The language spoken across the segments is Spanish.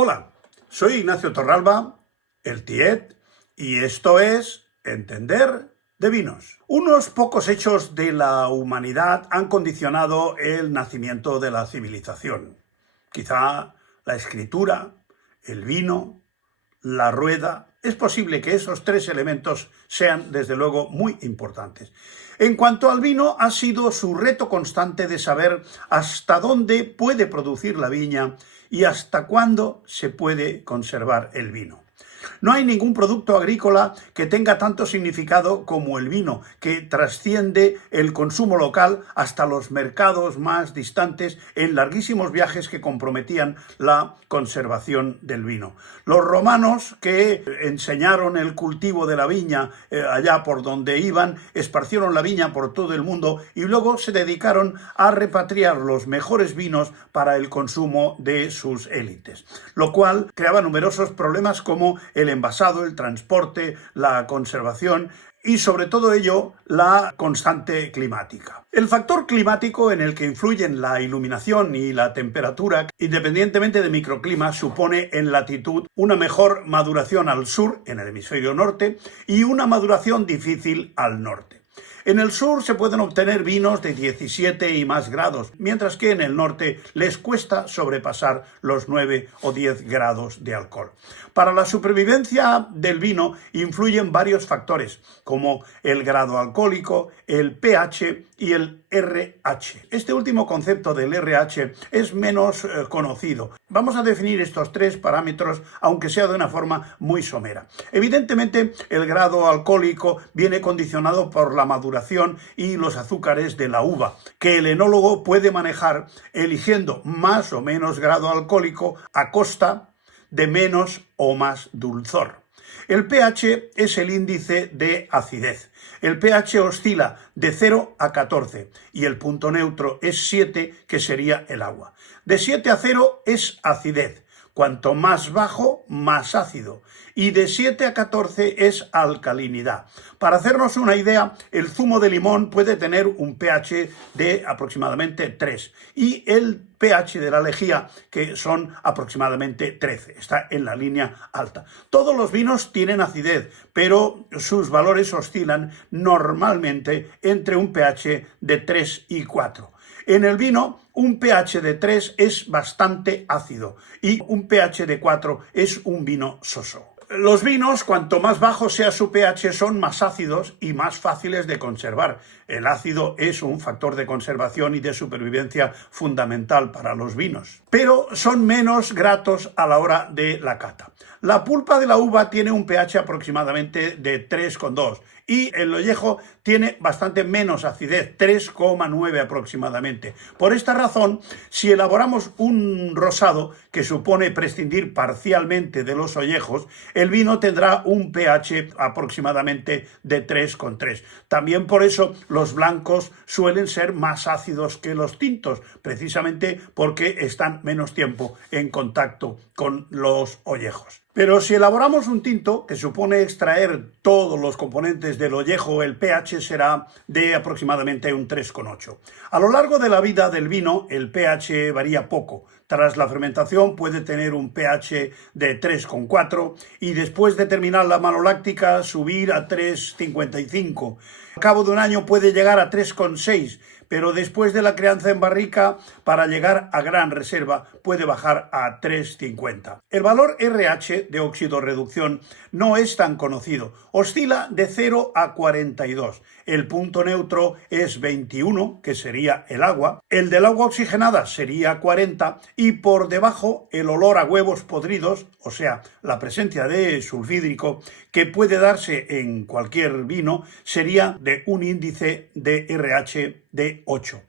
Hola, soy Ignacio Torralba, el Tiet, y esto es Entender de Vinos. Unos pocos hechos de la humanidad han condicionado el nacimiento de la civilización. Quizá la escritura, el vino, la rueda. Es posible que esos tres elementos sean, desde luego, muy importantes. En cuanto al vino, ha sido su reto constante de saber hasta dónde puede producir la viña y hasta cuándo se puede conservar el vino. No hay ningún producto agrícola que tenga tanto significado como el vino, que trasciende el consumo local hasta los mercados más distantes en larguísimos viajes que comprometían la conservación del vino. Los romanos, que enseñaron el cultivo de la viña allá por donde iban, esparcieron la viña por todo el mundo y luego se dedicaron a repatriar los mejores vinos para el consumo de sus élites, lo cual creaba numerosos problemas como el envasado, el transporte, la conservación y sobre todo ello la constante climática. El factor climático en el que influyen la iluminación y la temperatura, independientemente de microclima, supone en latitud una mejor maduración al sur, en el hemisferio norte, y una maduración difícil al norte. En el sur se pueden obtener vinos de 17 y más grados, mientras que en el norte les cuesta sobrepasar los 9 o 10 grados de alcohol. Para la supervivencia del vino influyen varios factores, como el grado alcohólico, el pH y el RH. Este último concepto del RH es menos conocido. Vamos a definir estos tres parámetros, aunque sea de una forma muy somera. Evidentemente, el grado alcohólico viene condicionado por la maduración y los azúcares de la uva, que el enólogo puede manejar eligiendo más o menos grado alcohólico a costa de menos o más dulzor. El pH es el índice de acidez. El pH oscila de 0 a 14 y el punto neutro es 7, que sería el agua. De 7 a 0 es acidez. Cuanto más bajo, más ácido. Y de 7 a 14 es alcalinidad. Para hacernos una idea, el zumo de limón puede tener un pH de aproximadamente 3 y el pH de la lejía, que son aproximadamente 13. Está en la línea alta. Todos los vinos tienen acidez, pero sus valores oscilan normalmente entre un pH de 3 y 4. En el vino, un pH de 3 es bastante ácido y un pH de 4 es un vino soso. Los vinos, cuanto más bajo sea su pH, son más ácidos y más fáciles de conservar. El ácido es un factor de conservación y de supervivencia fundamental para los vinos, pero son menos gratos a la hora de la cata. La pulpa de la uva tiene un pH aproximadamente de 3,2 y el ollejo tiene bastante menos acidez, 3,9 aproximadamente. Por esta razón, si elaboramos un rosado que supone prescindir parcialmente de los ollejos, el vino tendrá un pH aproximadamente de 3,3. También por eso los blancos suelen ser más ácidos que los tintos, precisamente porque están menos tiempo en contacto con los ollejos. Pero si elaboramos un tinto que supone extraer todos los componentes del ollejo, el pH será de aproximadamente un 3,8. A lo largo de la vida del vino, el pH varía poco. Tras la fermentación puede tener un pH de 3,4 y después de terminar la maloláctica subir a 3,55. Al cabo de un año puede llegar a 3,6, pero después de la crianza en barrica, para llegar a gran reserva, puede bajar a 3,50. El valor RH de oxidorreducción no es tan conocido, oscila de 0 a 42. El punto neutro es 21, que sería el agua. El del agua oxigenada sería 40 y por debajo el olor a huevos podridos, o sea, la presencia de sulfídrico, que puede darse en cualquier vino, sería de un índice de RH de 8.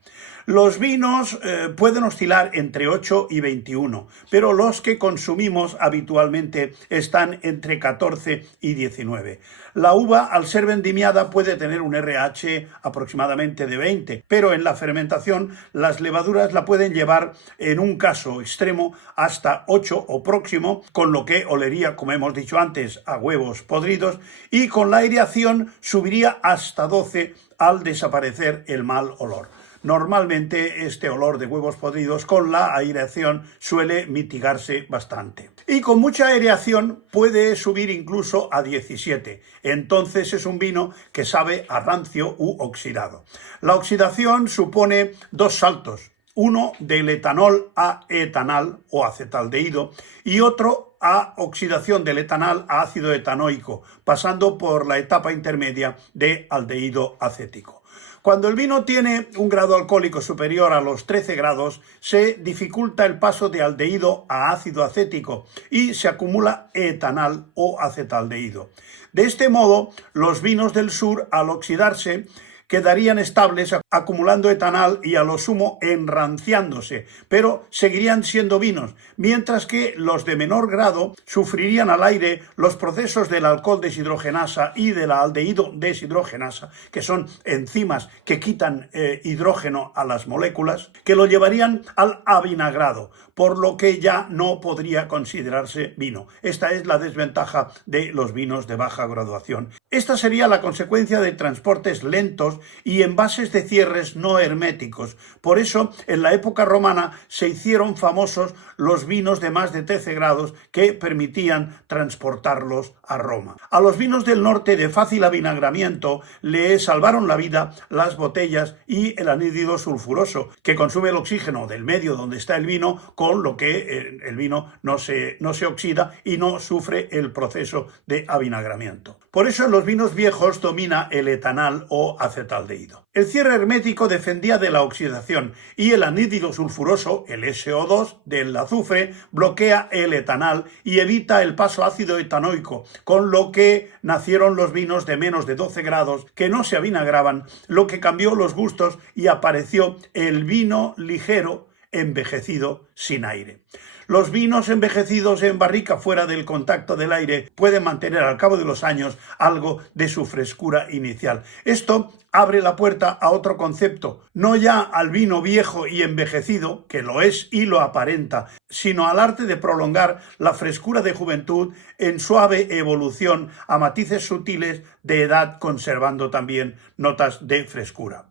Los vinos pueden oscilar entre 8 y 21, pero los que consumimos habitualmente están entre 14 y 19. La uva, al ser vendimiada, puede tener un RH aproximadamente de 20, pero en la fermentación las levaduras la pueden llevar, en un caso extremo, hasta 8 o próximo, con lo que olería, como hemos dicho antes, a huevos podridos, y con la aireación subiría hasta 12 al desaparecer el mal olor. normalmente este olor de huevos podridos con la aireación suele mitigarse bastante. Y con mucha aireación puede subir incluso a 17. Entonces es un vino que sabe a rancio u oxidado. La oxidación supone dos saltos. Uno del etanol a etanal o acetaldehído y otro a oxidación del etanal a ácido etanoico, pasando por la etapa intermedia de aldehído acético. Cuando el vino tiene un grado alcohólico superior a los 13 grados, se dificulta el paso de aldehído a ácido acético y se acumula etanal o acetaldehído. De este modo, los vinos del sur, al oxidarse, quedarían estables acumulando etanal y a lo sumo enranciándose, pero seguirían siendo vinos, mientras que los de menor grado sufrirían al aire los procesos del alcohol deshidrogenasa y de la aldehído deshidrogenasa, que son enzimas que quitan hidrógeno a las moléculas, que lo llevarían al avinagrado, por lo que ya no podría considerarse vino. Esta es la desventaja de los vinos de baja graduación. Esta sería la consecuencia de transportes lentos y envases de cierres no herméticos. Por eso, en la época romana se hicieron famosos los vinos de más de 13 grados que permitían transportarlos a Roma. A los vinos del norte de fácil avinagramiento le salvaron la vida las botellas y el anhídrido sulfuroso, que consume el oxígeno del medio donde está el vino, con lo que el vino no se oxida y no sufre el proceso de avinagramiento. Por eso en los vinos viejos domina el etanal o acetaldehído. El cierre hermético defendía de la oxidación y el anhídrido sulfuroso, el SO2 del azufre, bloquea el etanal y evita el paso ácido etanoico, con lo que nacieron los vinos de menos de 12 grados que no se avinagraban, lo que cambió los gustos y apareció el vino ligero envejecido sin aire. Los vinos envejecidos en barrica fuera del contacto del aire pueden mantener al cabo de los años algo de su frescura inicial. Esto abre la puerta a otro concepto, no ya al vino viejo y envejecido, que lo es y lo aparenta, sino al arte de prolongar la frescura de juventud en suave evolución a matices sutiles de edad, conservando también notas de frescura.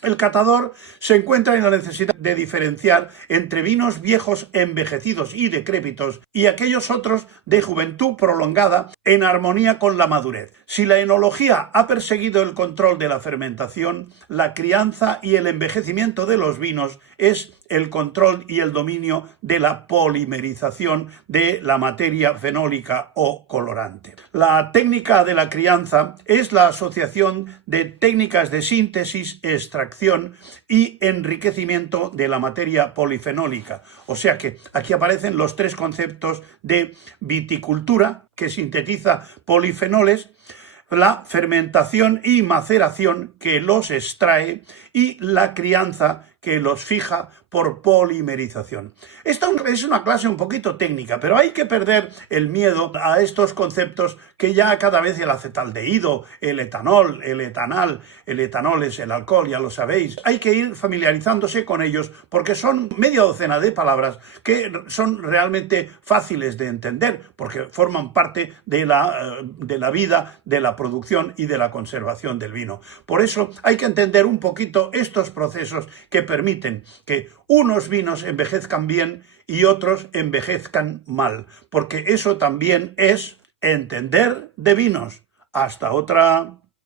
El catador se encuentra en la necesidad de diferenciar entre vinos viejos envejecidos y decrépitos y aquellos otros de juventud prolongada en armonía con la madurez. Si la enología ha perseguido el control de la fermentación, la crianza y el envejecimiento de los vinos es el control y el dominio de la polimerización de la materia fenólica o colorante. La técnica de la crianza es la asociación de técnicas de síntesis, extracción y enriquecimiento de la materia polifenólica. O sea que aquí aparecen los tres conceptos de viticultura, que sintetiza polifenoles, la fermentación y maceración, que los extrae, y la crianza, que los fija por polimerización. Esta es una clase un poquito técnica, pero hay que perder el miedo a estos conceptos que ya cada vez el acetaldehído, el etanol, el etanol es el alcohol, ya lo sabéis. Hay que ir familiarizándose con ellos porque son media docena de palabras que son realmente fáciles de entender porque forman parte de la vida, de la producción y de la conservación del vino. Por eso hay que entender un poquito estos procesos que permiten que unos vinos envejezcan bien y otros envejezcan mal, porque eso también es entender de vinos. Hasta otra.